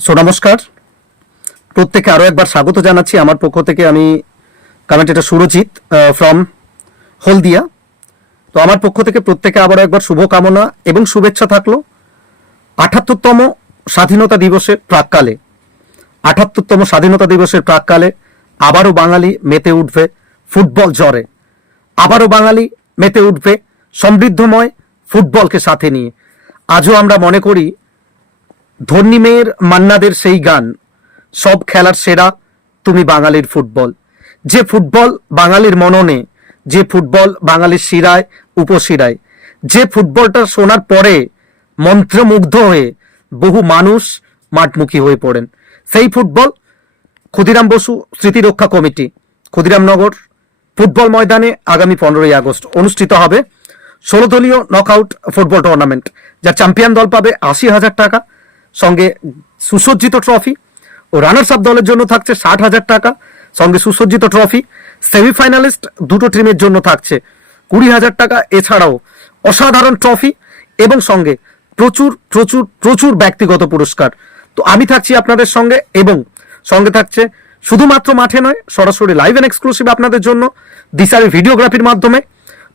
নমস্কার, প্রত্যেকে আরও একবার স্বাগত জানাচ্ছি আমার পক্ষ থেকে। আমি কমেন্টেটর সুরজিৎ ফ্রম হলদিয়া। তো আমার পক্ষ থেকে প্রত্যেকে আবারও একবার শুভকামনা এবং শুভেচ্ছা থাকলো ৭৮তম স্বাধীনতা দিবসের প্রাককালে। ৭৮তম স্বাধীনতা দিবসের প্রাককালে আবারও বাঙালি মেতে উঠবে ফুটবল জ্বরে, আবারও বাঙালি মেতে উঠবে সমৃদ্ধময় ফুটবলকে সাথে নিয়ে। আজও আমরা মনে করি ধর্নী মেয়ের মান্নাদের সেই গান, সব খেলার সেরা তুমি বাঙালির ফুটবল। যে ফুটবল বাঙালির মননে, যে ফুটবল বাঙালির শিরায় উপশিরায়, যে ফুটবলটা শোনার পরে মন্ত্রমুগ্ধ হয়ে বহু মানুষ মাঠমুখী হয়ে পড়েন, সেই ফুটবল ক্ষুদিরাম বসু স্মৃতিরক্ষা কমিটি ক্ষুদিরামনগর ফুটবল ময়দানে আগামী 15ই আগস্ট অনুষ্ঠিত হবে 16 দলীয় নকআউট ফুটবল টুর্নামেন্ট, যার চ্যাম্পিয়ন দল পাবে 80,000 টাকা, সঙ্গে সুসজ্জিত ট্রফি, ও রানার্স আপ দলের জন্য থাকছে 60,000 টাকা, সঙ্গে সুসজ্জিত ট্রফি। সেমিফাইনালিস্ট দুটো টিমের জন্য থাকছে 20,000 টাকা, এছাড়াও অসাধারণ ট্রফি এবং সঙ্গে প্রচুর প্রচুর প্রচুর ব্যক্তিগত পুরস্কার। তো আমি থাকছি আপনাদের সঙ্গে, এবং সঙ্গে থাকছে শুধুমাত্র মাঠে নয়, সরাসরি লাইভ এন্ড এক্সক্লুসিভ আপনাদের জন্য দিশারি ভিডিওগ্রাফির মাধ্যমে।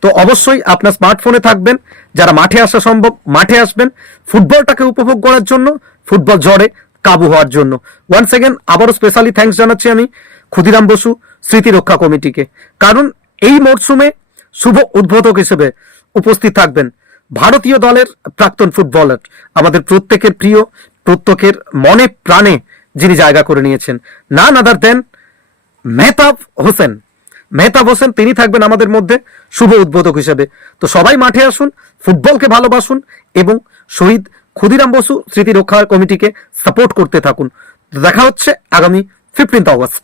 তো অবশ্যই আপনার স্মার্টফোনে থাকবেন, যারা মাঠে আসা সম্ভব মাঠে আসবেন ফুটবলটাকে উপভোগ করার জন্য, ফুটবল জ্বরে কাবু হওয়ার জন্য। ওয়ান্স এগেন আবারও স্পেশালি থ্যাঙ্কস জানাচ্ছি আমি ক্ষুদিরাম বসু স্মৃতিরক্ষা কমিটিকে, কারণ এই মরশুমে শুভ উদ্বোধক হিসেবে উপস্থিত থাকবেন ভারতীয় দলের প্রাক্তন ফুটবলার, আমাদের প্রত্যেকের প্রিয়, প্রত্যেকের মনে প্রাণে যিনি জায়গা করে নিয়েছেন, নান আদার দেন মেহতাব হোসেন। মেহতাব হোসেন তিনি থাকবেন আমাদের মধ্যে শুভ উদ্বোধক হিসেবে। তো সবাই মাঠে আসুন, ফুটবলকে ভালোবাসুন এবং শহীদ ক্ষুদিরাম বসু স্মৃতি রক্ষা কমিটিকে সাপোর্ট করতে থাকুন। দেখা হচ্ছে আগামী 15 আগস্ট।